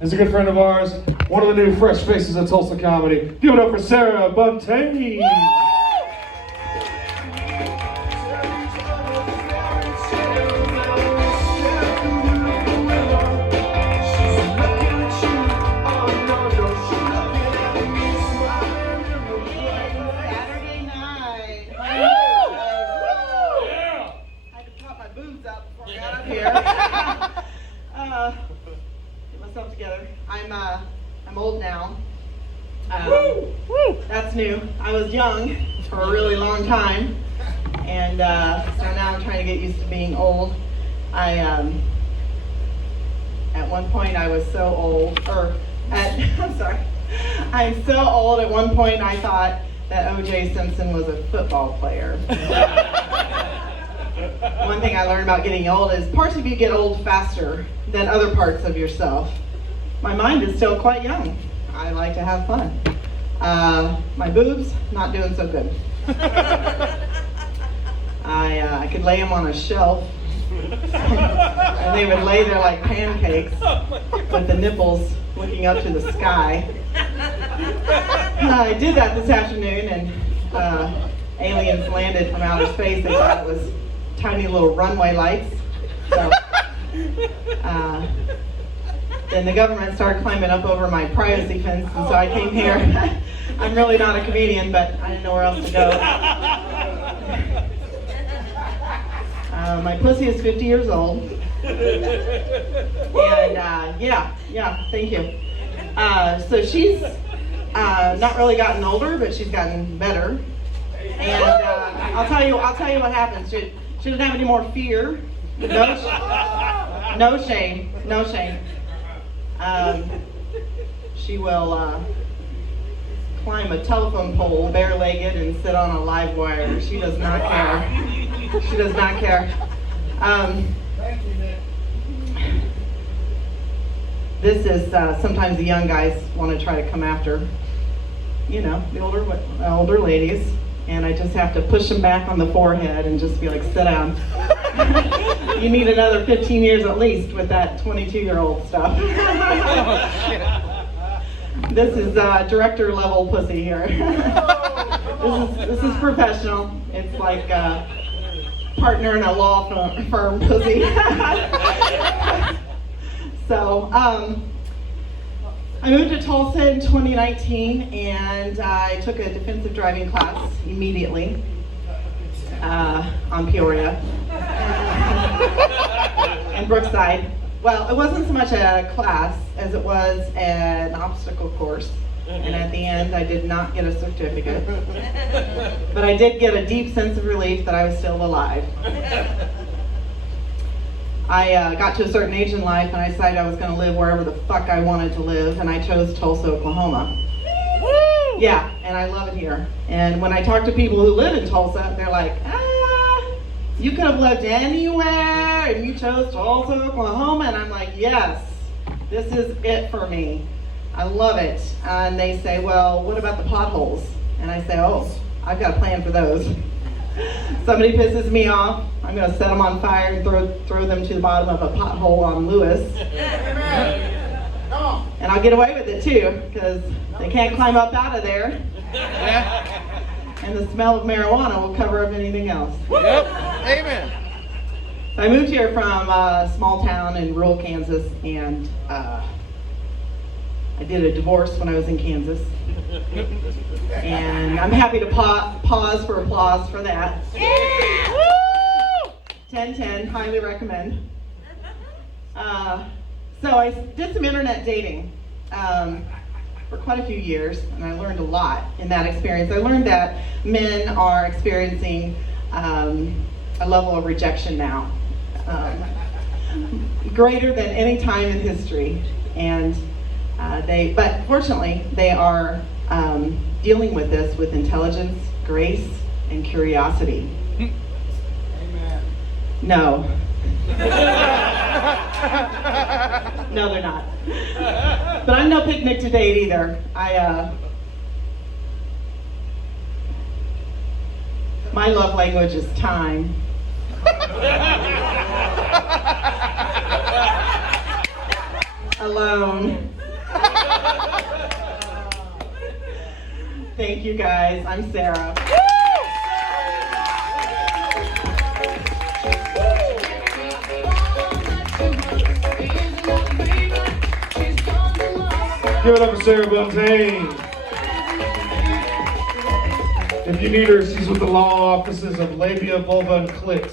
is a good friend of ours, one of the new fresh faces of Tulsa comedy. Give it up for Sarah Buntain. Get myself together. I'm old now. That's new. I was young for a really long time, and so now I'm trying to get used to being old. At one point I was so old, I'm sorry. I'm so old. At one point I thought that O.J. Simpson was a football player. One thing I learned about getting old is parts of you get old faster than other parts of yourself. My mind is still quite young. I like to have fun. My boobs, not doing so good. I could lay them on a shelf and they would lay there like pancakes with the nipples looking up to the sky. I did that this afternoon and aliens landed from outer space. They thought it was tiny little runway lights. So, then the government started climbing up over my privacy fence, and so I came here. I'm really not a comedian, but I didn't know where else to go. My pussy is 50 years old. And yeah, thank you. So she's not really gotten older, but she's gotten better. And I'll tell you what happens. She doesn't have any more fear. No shame. She will climb a telephone pole bare-legged and sit on a live wire. She does not care. This is sometimes the young guys want to try to come after, the older ladies, and I just have to push them back on the forehead and just be like, sit down. You need another 15 years at least with that 22-year-old stuff. This is director level pussy here. This is professional. It's like partner in a law firm pussy. So I moved to Tulsa in 2019 and I took a defensive driving class immediately on Peoria and Brookside. Well, it wasn't so much a class as it was an obstacle course, and at the end I did not get a certificate, but I did get a deep sense of relief that I was still alive. I got to a certain age in life and I decided I was going to live wherever the fuck I wanted to live, and I chose Tulsa, Oklahoma. Woo! Yeah, and I love it here. And when I talk to people who live in Tulsa, they're like, you could have lived anywhere and you chose Tulsa, Oklahoma. And I'm like, yes, this is it for me. I love it. And they say, well, what about the potholes? And I say, oh, I've got a plan for those. Somebody pisses me off, I'm going to set them on fire and throw them to the bottom of a pothole on Lewis. And I'll get away with it too, because they can't climb up out of there. And the smell of marijuana will cover up anything else. Yep. Amen. I moved here from a small town in rural Kansas, and I did a divorce when I was in Kansas. And I'm happy to pause for applause for that. Yeah! Woo! 10/10, highly recommend. So I did some internet dating for quite a few years, and I learned a lot in that experience. I learned that men are experiencing a level of rejection now, greater than any time in history, and but fortunately, they are dealing with this with intelligence, grace, and curiosity. Amen. No. No, they're not. But I'm no picnic to date either. My love language is time. alone. Thank you guys. I'm Sarah. Give it up for Sarah Buntain. If you need her, she's with the law offices of labia, vulva, and clit.